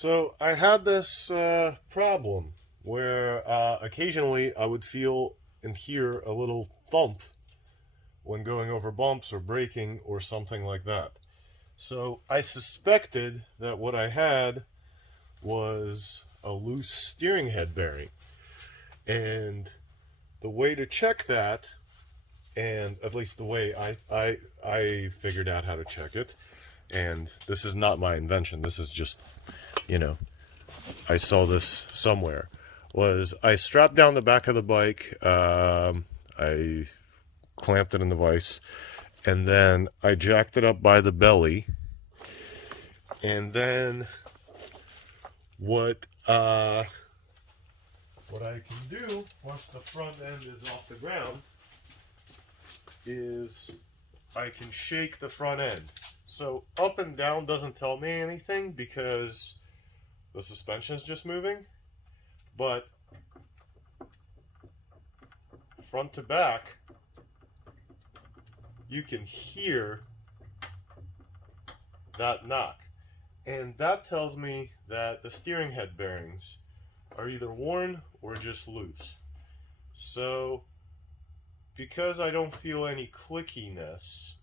So I had this problem where occasionally I would feel and hear a little thump when going over bumps or braking or something like that. So I suspected that what I had was a loose steering head bearing. And the way to check that, and at least the way I figured out how to check it, and this is not my invention, this is just, I saw this somewhere, was I strapped down the back of the bike, I clamped it in the vise, and then I jacked it up by the belly, and then what I can do once the front end is off the ground is I can shake the front end. So up and down doesn't tell me anything because the suspension is just moving, but front to back, you can hear that knock. And that tells me that the steering head bearings are either worn or just loose. So because I don't feel any clickiness,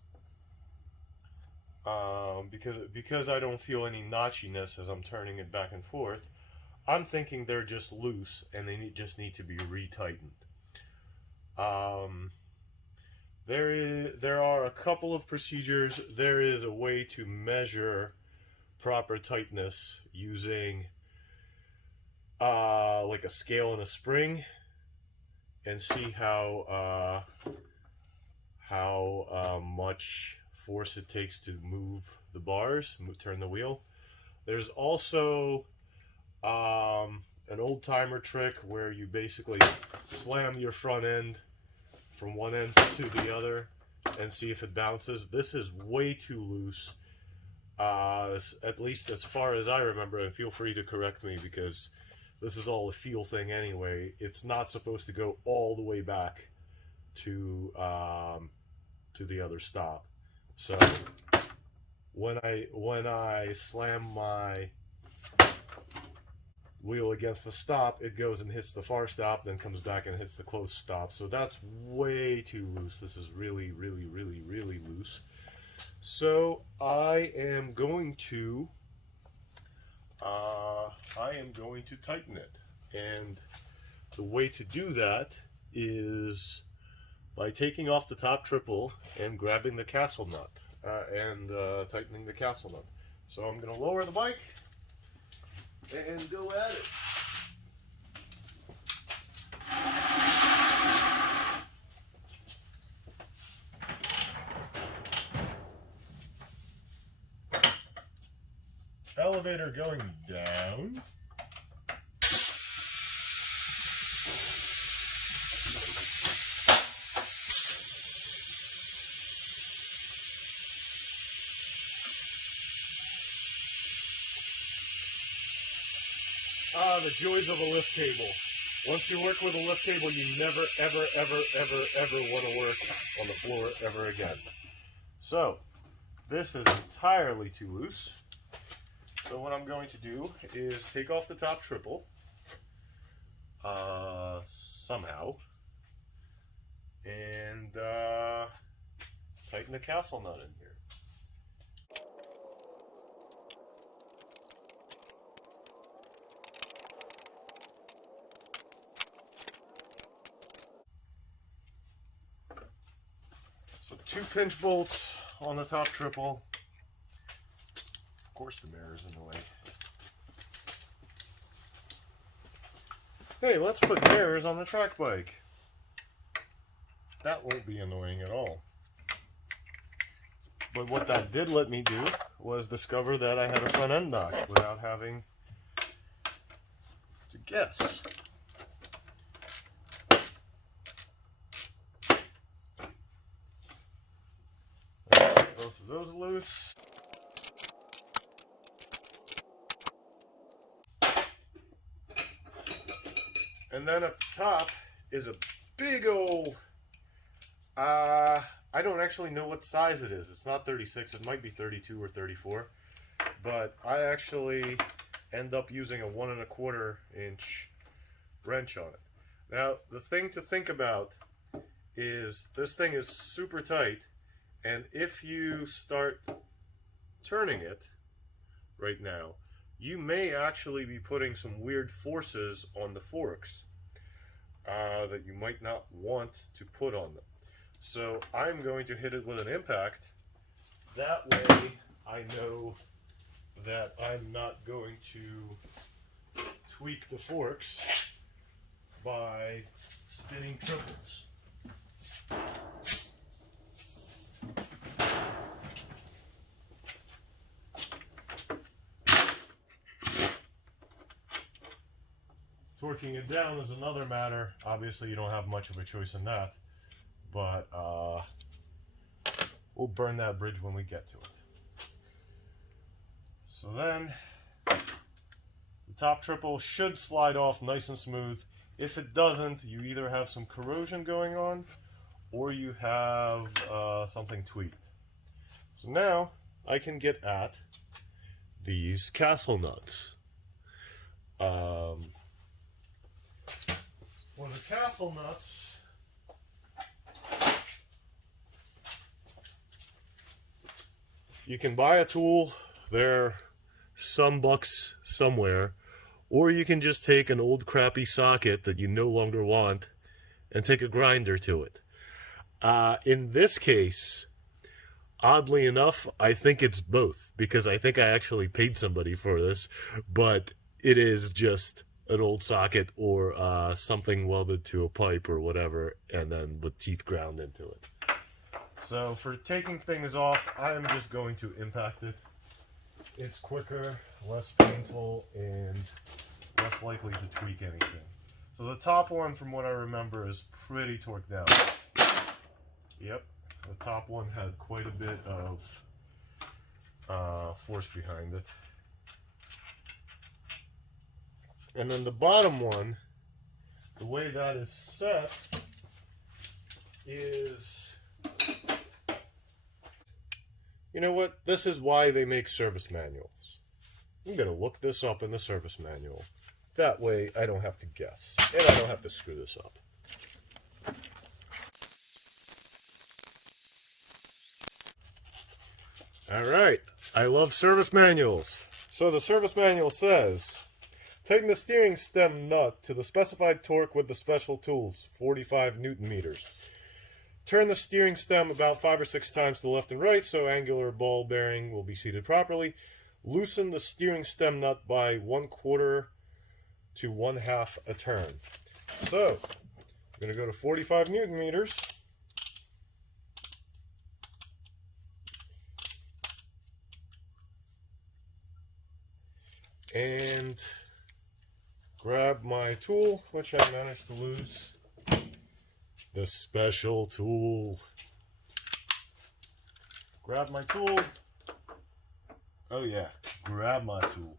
because I don't feel any notchiness as I'm turning it back and forth, I'm thinking they're just loose and they just need to be retightened. There are a couple of procedures. There is a way to measure proper tightness using like a scale and a spring, and see how much force it takes to move the bars, turn the wheel. There's also an old timer trick where you basically slam your front end from one end to the other and see if it bounces. This is way too loose, at least as far as I remember, and feel free to correct me because this is all a feel thing anyway. It's not supposed to go all the way back to the other stop. So when I slam my wheel against the stop, it goes and hits the far stop, then comes back and hits the close stop. So that's way too loose. This is really, really, really, really loose. So I am going to tighten it, and the way to do that is by taking off the top triple and grabbing the castle nut and tightening the castle nut. So I'm going to lower the bike and go at it. Elevator going down. The joys of a lift table. Once you work with a lift table, you never, ever, ever, ever, ever want to work on the floor ever again. So, this is entirely too loose. So what I'm going to do is take off the top triple, somehow, and tighten the castle nut in here. So 2 pinch bolts on the top triple. Of course the mirror's in the way. Hey, let's put mirrors on the track bike. That won't be annoying at all. But what that did let me do was discover that I had a front end knock without having to guess. Both of those loose. And then at the top is a big old, I don't actually know what size it is. It's not 36, it might be 32 or 34. But I actually end up using a 1 1/4 inch wrench on it. Now, the thing to think about is this thing is super tight, and if you start turning it right now, you may actually be putting some weird forces on the forks that you might not want to put on them. So I'm going to hit it with an impact. That way I know that I'm not going to tweak the forks by spinning triples. Torquing it down is another matter. Obviously, you don't have much of a choice in that, but we'll burn that bridge when we get to it. So then, the top triple should slide off nice and smooth. If it doesn't, you either have some corrosion going on, or you have something tweaked. So now, I can get at these castle nuts. For the castle nuts, you can buy a tool. They're some bucks somewhere, or you can just take an old crappy socket that you no longer want and take a grinder to it. In this case, oddly enough, I think it's both, because I think I actually paid somebody for this, but it is just an old socket or something welded to a pipe or whatever, and then with teeth ground into it. So for taking things off, I am just going to impact it. It's quicker, less painful, and less likely to tweak anything. So the top one, from what I remember, is pretty torqued down. Yep, the top one had quite a bit of force behind it. And then the bottom one, the way that is set is, you know what, this is why they make service manuals. I'm going to look this up in the service manual. That way I don't have to guess, and I don't have to screw this up. Alright, I love service manuals. So the service manual says, tighten the steering stem nut to the specified torque with the special tools, 45 Newton meters. Turn the steering stem about 5 or 6 times to the left and right so angular ball bearing will be seated properly. Loosen the steering stem nut by 1/4 to 1/2 a turn. So, I'm going to go to 45 Newton meters. And grab my tool, which I managed to lose. The special tool. Grab my tool. Oh yeah, grab my tool.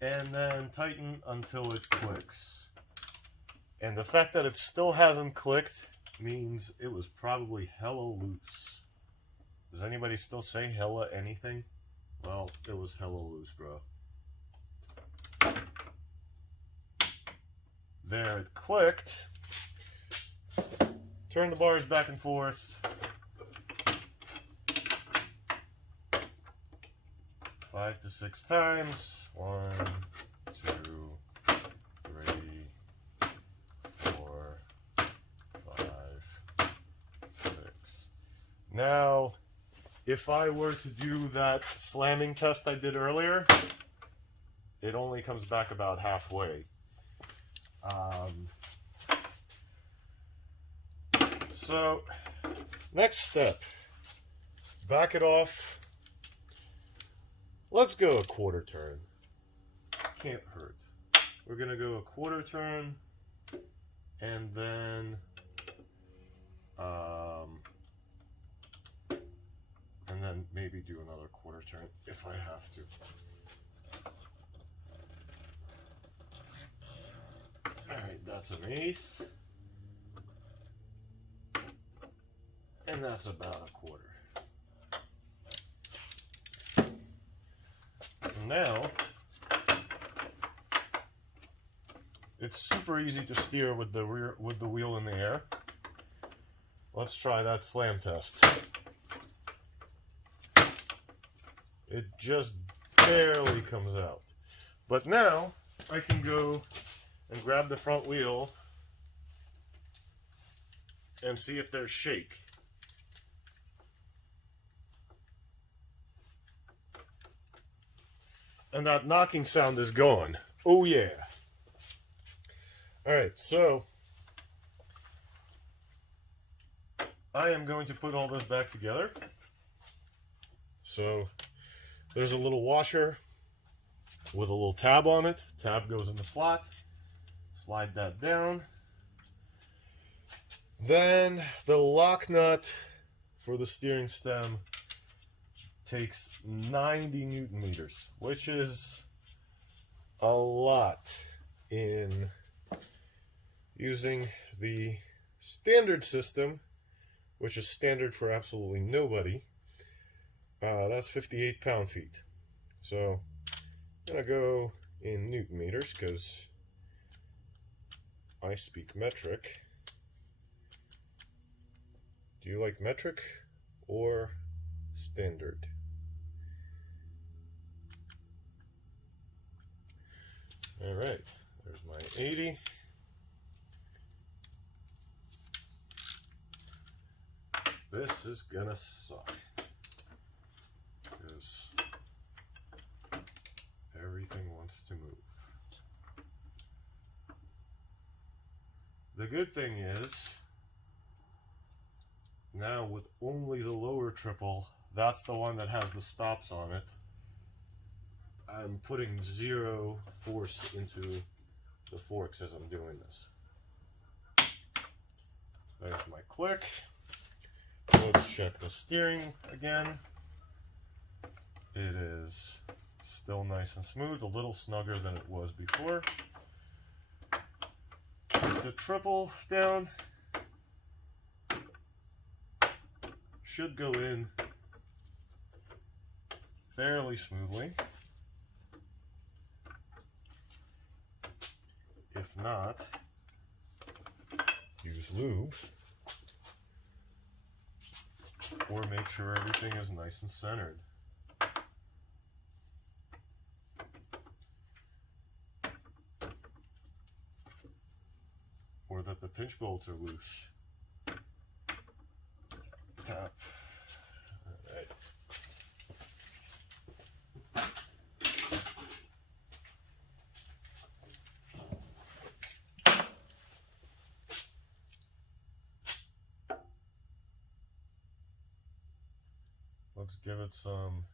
And then tighten until it clicks. And the fact that it still hasn't clicked means it was probably hella loose. Does anybody still say hella anything? Well, it was hella loose, bro. There, it clicked. Turn the bars back and forth. 5 to 6 times. 1, 2, 3, 4, 5, 6. Now, if I were to do that slamming test I did earlier, it only comes back about halfway. So, next step, back it off. Let's go a 1/4 turn. Can't hurt. We're going to go a 1/4 turn, and then maybe do another 1/4 turn if I have to. Alright, that's an 1/8. And that's about a 1/4. now it's super easy to steer with the wheel in the air. Let's try that slam test. It just barely comes out. But now I can go and grab the front wheel and see if there's shake. And that knocking sound is gone. Oh yeah. Alright, so I am going to put all this back together. So there's a little washer with a little tab on it. Tab goes in the slot. Slide that down. Then the lock nut for the steering stem takes 90 Newton meters, which is a lot in using the standard system, which is standard for absolutely nobody. That's 58 pound-feet. So I'm going to go in Newton meters because I speak metric. Do you like metric or standard? All right, there's my 80. This is gonna suck because everything wants to move. The good thing is, now with only the lower triple, that's the one that has the stops on it, I'm putting zero force into the forks as I'm doing this. There's my click. Let's check the steering again. It is still nice and smooth, a little snugger than it was before. Put the triple down. Should go in fairly smoothly. If not, use lube or make sure everything is nice and centered. Or that the pinch bolts are loose. Tap. All right. Let's give it some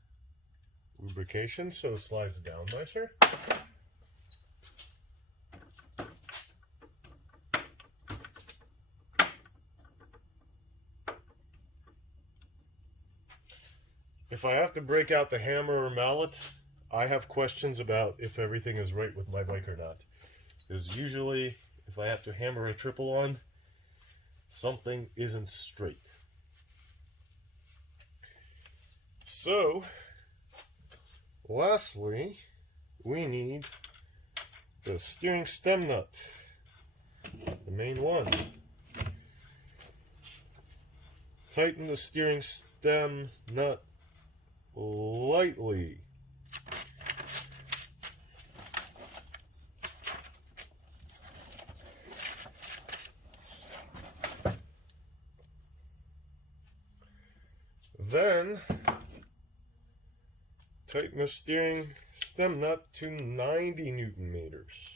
lubrication so it slides down nicer. If I have to break out the hammer or mallet, I have questions about if everything is right with my bike or not. Because usually, if I have to hammer a triple on, something isn't straight. So, lastly, we need the steering stem nut, the main one. Tighten the steering stem nut lightly. Then tighten the steering stem nut to 90 Newton meters.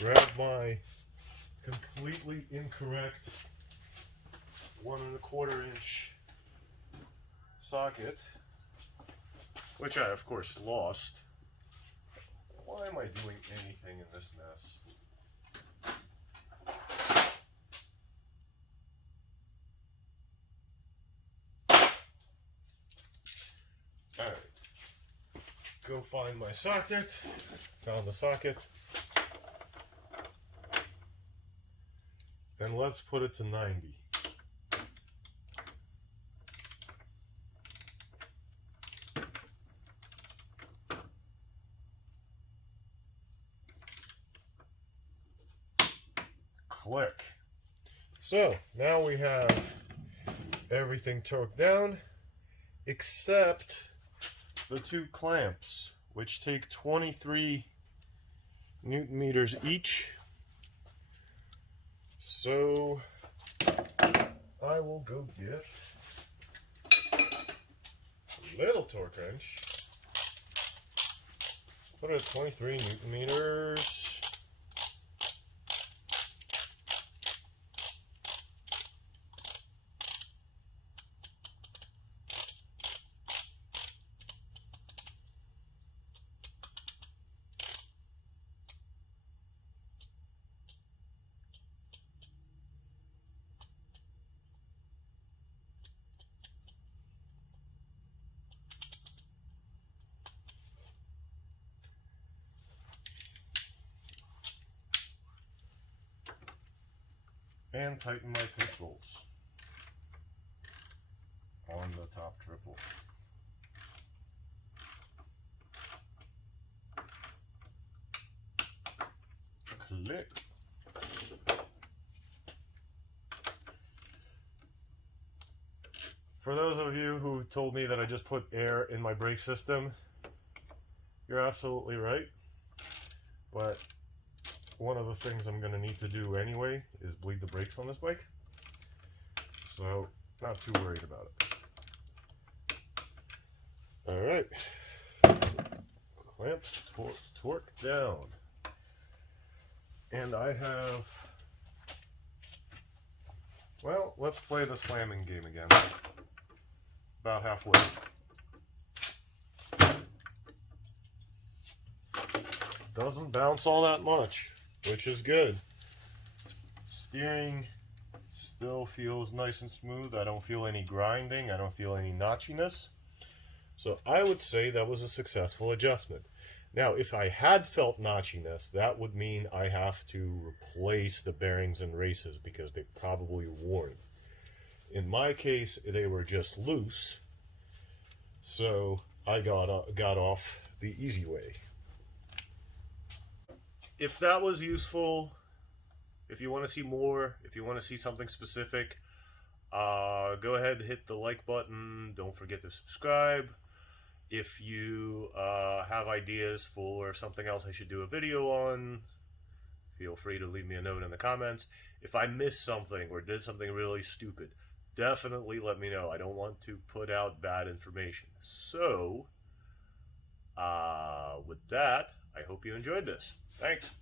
Grab my completely incorrect 1 1/4 inch socket, which I of course lost. Why am I doing anything in this mess? Alright. go find my socket. Found the socket. Then let's put it to 90. Click. So now we have everything torqued down except the two clamps, which take 23 Newton meters each. So I will go get a little torque wrench, put it at 23 Newton meters. And tighten my pinch bolts on the top triple. Click. For those of you who told me that I just put air in my brake system, you're absolutely right. But one of the things I'm going to need to do anyway is bleed the brakes on this bike. So, not too worried about it. Alright. Clamps torque down. And I have... Well, let's play the slamming game again. About halfway. Doesn't bounce all that much, which is good. Steering still feels nice and smooth. I don't feel any grinding. I don't feel any notchiness. So I would say that was a successful adjustment. Now, if I had felt notchiness, that would mean I have to replace the bearings and races because they're probably worn. In my case, they were just loose, so I got off the easy way. If that was useful, if you want to see more, if you want to see something specific, go ahead and hit the like button. Don't forget to subscribe. If you have ideas for something else I should do a video on, feel free to leave me a note in the comments. If I missed something or did something really stupid, definitely let me know. I don't want to put out bad information. So, with that, I hope you enjoyed this. Thanks.